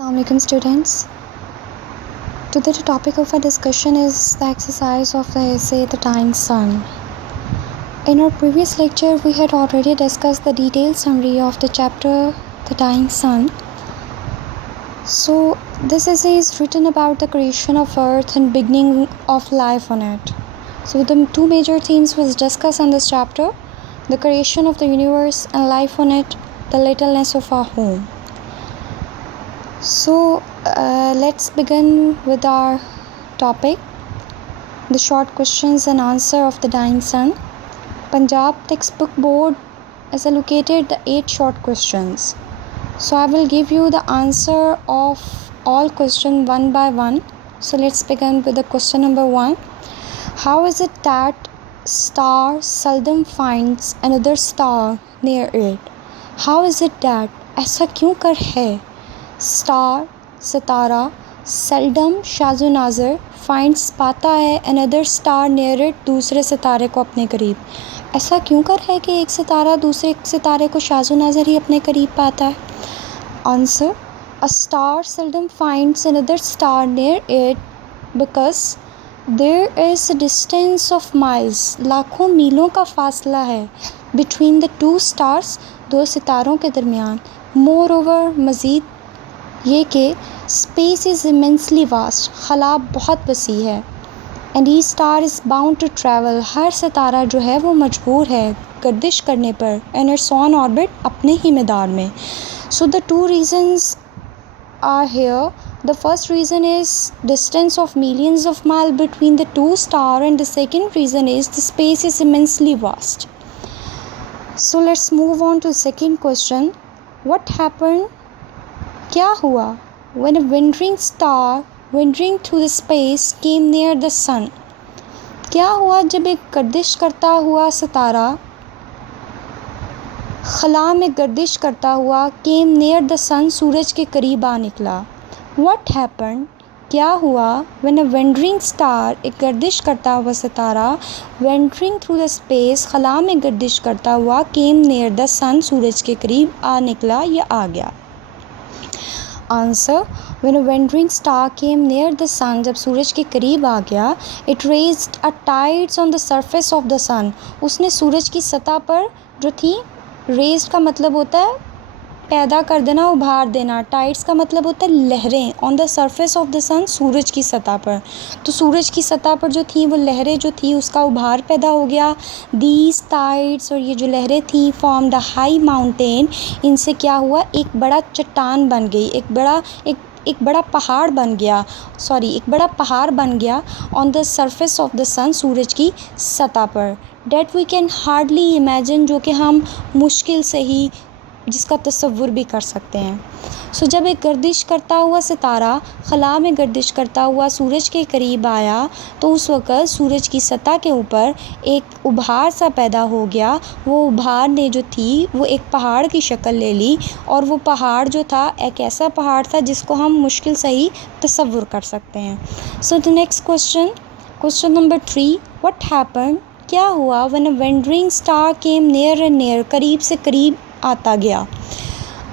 Assalamualaikum students. Today the topic of our discussion is the exercise of the essay The Dying Sun. In our previous lecture we had already discussed the detailed summary of the chapter The Dying Sun. So this essay is written about the creation of earth and beginning of life on it. So the two major themes was discussed in this chapter: the creation of the universe and life on it, the littleness of our home. So let's begin with our topic, the short questions and answer of the dying sun. Punjab textbook board has allocated the 8 short questions. So I will give you the answer of all questions one by one. So let's begin with the question number 1. How is it that star seldom finds another star near it? How is it that ऐसा क्यों कर है star सितारा seldom शाज़ो नाज़र finds पाता है another star near it दूसरे सितारे को अपने करीब. ऐसा क्यों कर है कि एक सितारा दूसरे सितारे को शाज़ो नाज़र ही अपने करीब पाता है? Answer: a star seldom finds another star near it because there is a distance of miles, लाखों मीलों का फासला है बिटवीन द टू स्टार्स, दो सितारों के दरमियान. मोर ओवर मज़ीद ये कि स्पेस इज़ इमेंसली वास्ट, खला बहुत वसी है. And each star is bound to travel, हर सितारा जो है वो मजबूर है गर्दिश करने पर एंड इट्स ऑन ऑर्बिट, अपने ही मैदान में. So the two reasons are here. The first reason is distance of millions of miles between the two stars, and the second reason is the space is immensely vast. So let's move on to the second question. What happened? क्या हुआ when a wandering star wandering through the space came near the sun? क्या हुआ जब एक गर्दिश करता हुआ सितारा खला में गर्दिश करता हुआ came near the sun सूरज के करीब आ निकला. What happened? क्या हुआ when a wandering star एक गर्दिश करता हुआ सितारा wandering through the space खला में गर्दिश करता हुआ came near the sun सूरज के करीब आ निकला या आ गया. Answer: when a wandering star came near the sun, जब सूरज के करीब आ गया, it raised a tides on the surface of the sun, उसने सूरज की सतह पर जो थी, raised का मतलब होता है पैदा कर देना, उभार देना. टाइड्स का मतलब होता है लहरें. On the surface of the sun, सूरज की सतह पर. तो सूरज की सतह पर जो थी वो लहरें जो थी उसका उभार पैदा हो गया. दीज टाइड्स, और ये जो लहरें थी, फॉर्म द हाई माउंटेन, इनसे क्या हुआ, एक बड़ा चट्टान बन गई, एक बड़ा पहाड़ बन गया, एक बड़ा पहाड़ बन गया on the surface of the sun, सूरज की सतह पर. That we can hardly imagine, जो कि हम मुश्किल से ही जिसका तसव्वुर भी कर सकते हैं. सो जब एक गर्दिश करता हुआ सितारा खला में गर्दिश करता हुआ सूरज के करीब आया तो उस वक़्त सूरज की सतह के ऊपर एक उभार सा पैदा हो गया. वो उभार ने जो थी वो एक पहाड़ की शक्ल ले ली, और वो पहाड़ जो था एक ऐसा पहाड़ था जिसको हम मुश्किल से ही तसव्वुर कर सकते हैं. So the next question number 3. What happen? क्या हुआ when a wandering star came near and near, करीब से करीब आता गया.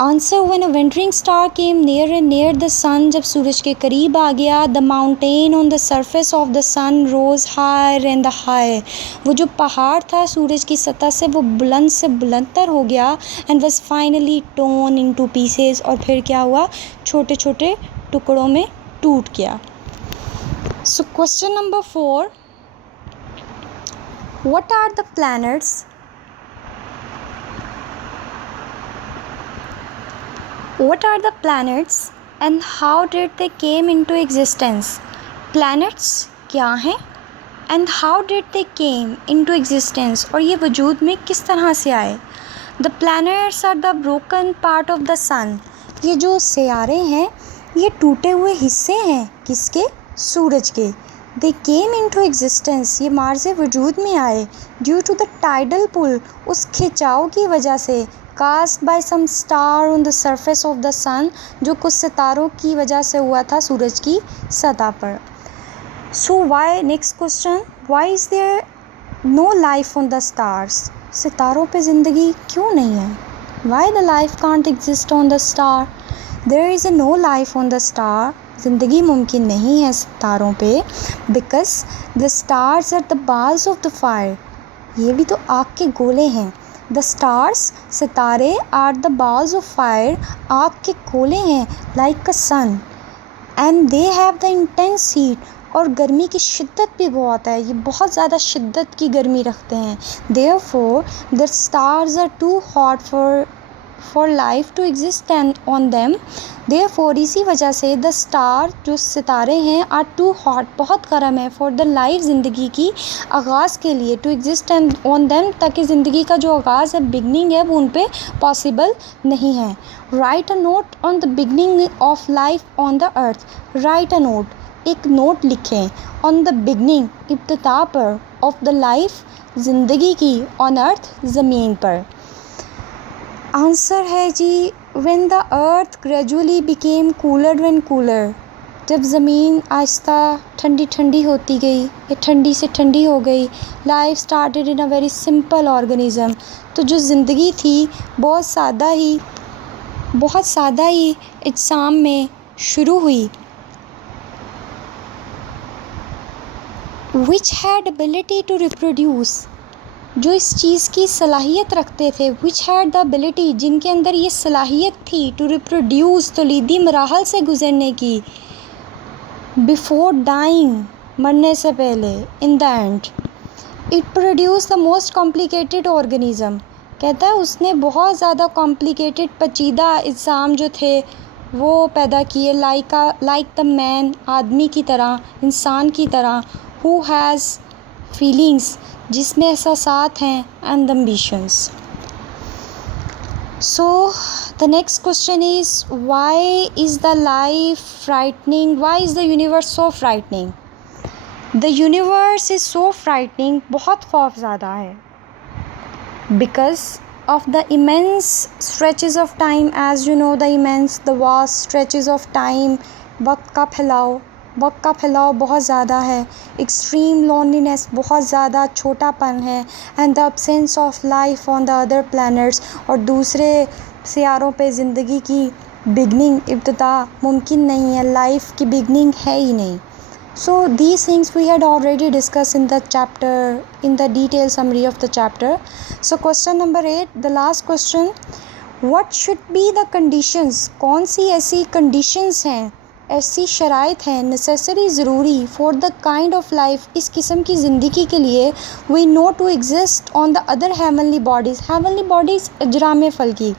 Answer: when a wandering star came near and near the sun, जब सूरज के करीब आ गया, the mountain on the surface of the sun rose higher and higher, वो जो पहाड़ था सूरज की सतह से वो बुलंद से बुलंदतर हो गया. And was finally tone into pieces, और फिर क्या हुआ, छोटे छोटे टुकड़ों में टूट गया. So question number 4. What are the planets? What are the planets and how did they came into existence? Planets क्या हैं and how did they came into existence, और ये वजूद में किस तरह से आए. The planets are the broken part of the sun. ये जो सियारे हैं ये टूटे हुए हिस्से हैं किसके? सूरज के. They came into existence, ये मार्ज़ वजूद में आए due to the tidal pull, उस खिंचाव की वजह से, cast by some star on the surface of the sun, जो कुछ सितारों की वजह से हुआ था सूरज की सतह पर. So why, next question, why is there no life on the stars? सितारों पे ज़िंदगी क्यों नहीं है? Why the life can't exist on the star? There is no life on the star, ज़िंदगी मुमकिन नहीं है सितारों पे, because the stars are the balls of the fire, ये भी तो आग के गोले हैं। द स्टार्स, सितारे, are the balls of fire, आग के गोले हैं, like a sun, and they have the intense heat, और गर्मी की शिद्दत भी बहुत है, ये बहुत ज़्यादा शिद्दत की गर्मी रखते हैं। Therefore the stars are too hot for life to exist and on them, therefore इसी वजह से द स्टार, जो सितारे हैं, आर टू हॉट, बहुत गर्म है, फॉर द लाइफ, ज़िंदगी की आगाज़ के लिए, to exist and on them, ताकि ज़िंदगी का जो आगाज़ है, बिगनिंग है, वो उन पे पॉसिबल नहीं है। Right a note on the beginning of life on the earth, right a note, एक नोट लिखें, ऑन द बिगनिंग, इब्तिदा पर, ऑफ द लाइफ, ज़िंदगी की, ऑन अर्थ, ज़मीन पर। आंसर है जी, when the earth gradually became cooler when cooler, जब ज़मीन आहिस्ता ठंडी ठंडी होती गई, ये ठंडी से ठंडी हो गई, life started in a very simple organism, तो जो ज़िंदगी थी बहुत सादा ही इज्साम में शुरू हुई। Which had ability to reproduce, जो इस चीज़ की सलाहियत रखते थे, विच हैड द एबिलिटी, जिनके अंदर ये सलाहियत थी, टू रिप्रोड्यूस, तौलीदी मराहल से गुज़रने की, बिफोर डाइंग, मरने से पहले, in the end, it produce the most complicated organism, कहता है उसने बहुत ज़्यादा कॉम्प्लिकेटेड पेचीदा इज्साम जो थे वो पैदा किए, लाइक द मैन, आदमी की तरह, इंसान की तरह, हु हैज़ फीलिंग्स, जिसमें एहसासात हैं, and ambitions. So the next question is, why is the life frightening, why is the universe so frightening? The universe is so frightening, बहुत खौफज़दा है, because of the immense stretches of time, as you know, the vast stretches of time, वक्त का फैलाव बहुत ज़्यादा है, extreme loneliness, बहुत ज़्यादा छोटापन है, and the absence of life on the other planets, और दूसरे सियारों पे ज़िंदगी की बिगनिंग, इब्तिदा मुमकिन नहीं है, लाइफ की बिगनिंग है ही नहीं। So these things we had already discussed in the chapter, in the detailed summary of the chapter. So question number 8, the last question, what should be the conditions, कौन सी ऐसी conditions हैं, ऐसी शराइत हैं, necessary, ज़रूरी, for the kind of life, इस किस्म की ज़िंदगी के लिए, we know to exist on the other heavenly bodies अजराम फल्की,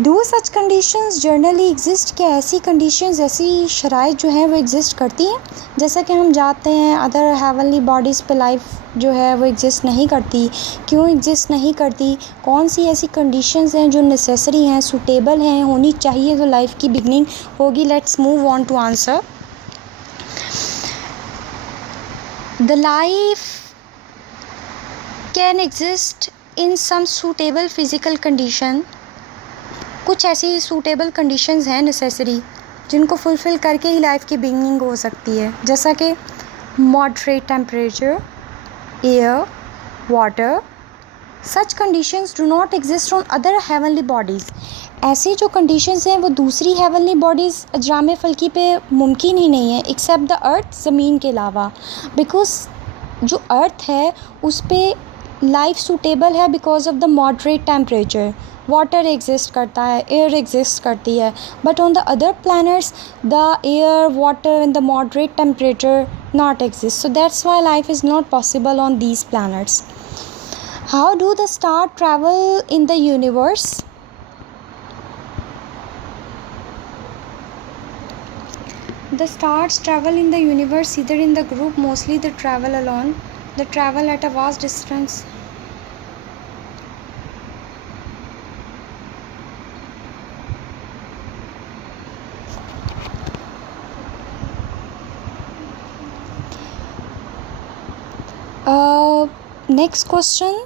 do such conditions generally exist, क्या ऐसी कंडीशंस, ऐसी शराइत जो हैं वो एग्जिस्ट करती हैं? जैसा कि हम जानते हैं अदर हेवनली बॉडीज़ पे लाइफ जो है वो एग्जिस्ट नहीं करती, क्यों एग्जिस्ट नहीं करती, कौन सी ऐसी कंडीशंस हैं जो नेसेसरी हैं, सूटेबल हैं, होनी चाहिए तो लाइफ की बिगनिंग होगी? Let's move on to answer. The life can exist in some suitable physical condition, कुछ ऐसी सूटेबल कंडीशंस हैं नेसेसरी जिनको फुलफ़िल करके ही लाइफ की बिगनिंग हो सकती है, जैसा कि moderate temperature, air, water, such conditions do not exist on other heavenly bodies, ऐसी जो कंडीशंस हैं वो दूसरी हेवनली बॉडीज़ अजराम फल्की पे मुमकिन ही नहीं है, एक्सेप्ट द अर्थ, ज़मीन के अलावा, बिकॉज जो अर्थ है उस पर लाइफ सूटेबल है because of the moderate temperature, water exist करता है, एयर एग्जिस्ट करती है, but on the other planets the air, water and the moderate temperature not exist, so that's why life is not possible on these planets. How do the star travel in the universe? The stars travel in the universe either in the group, mostly they travel alone, they travel at a vast distance. Next question,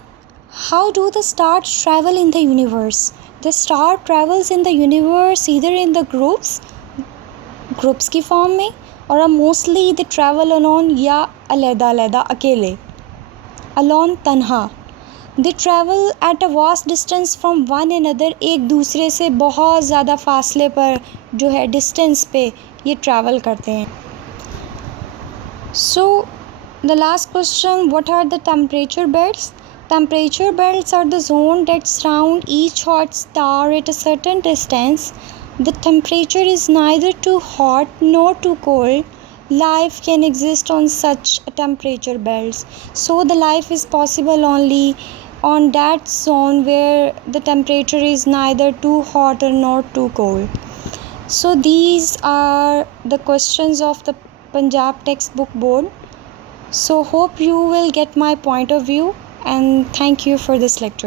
how do the stars travel in the universe? The star travels in the universe either in the groups की form में, और mostly they travel alone, या अलहदा अलहदा अकेले, alone तन्हा, दे travel at a vast distance from one another, एक दूसरे से बहुत ज़्यादा फासले पर जो है डिस्टेंस पे ये ट्रैवल करते हैं. So the last question, what are the temperature belts? Temperature belts are the zone that surround each hot star at a certain distance. The temperature is neither too hot nor too cold. Life can exist on such temperature belts. So the life is possible only on that zone where the temperature is neither too hot or nor too cold. So these are the questions of the Punjab textbook board. So hope you will get my point of view, and thank you for this lecture.